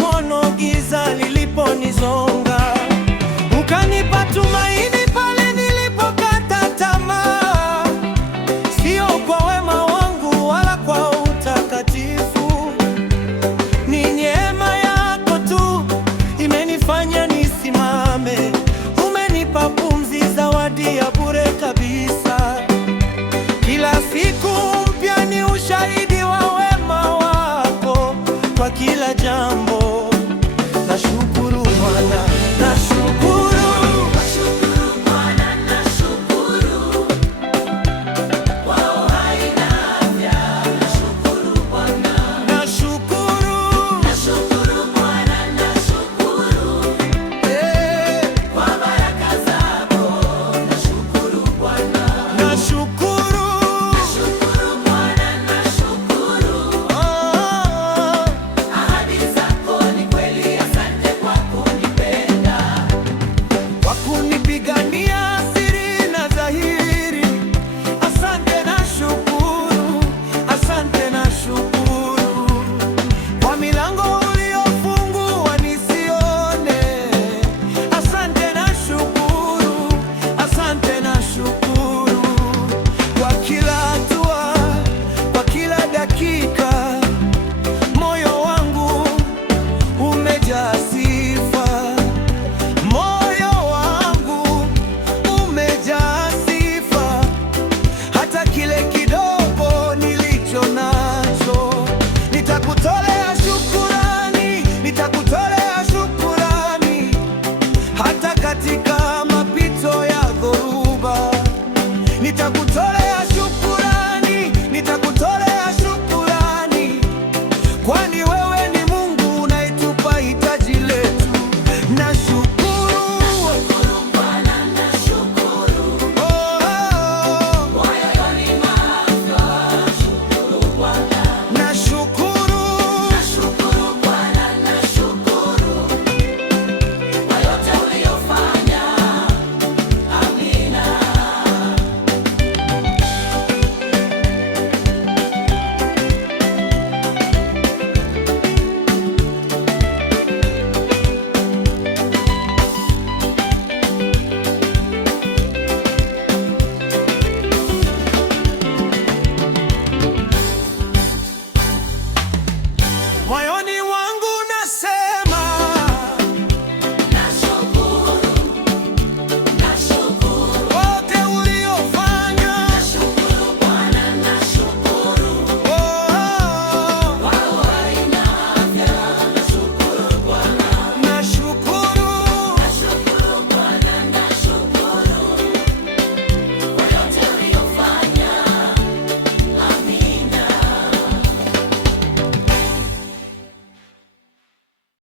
mkono giza liliponizonga, ukanipa tumaini pale nilipokata tamaa. Sio kwa wema wangu wala kwa utakatifu, ni neema yako tu imenifanya nisimame. Umenipa pumzi, zawadi ya bure kabisa. Kila siku mpya ni ushahidi wa wema wako kwa kila jambo. Nashukuru Bwana, nashukuru.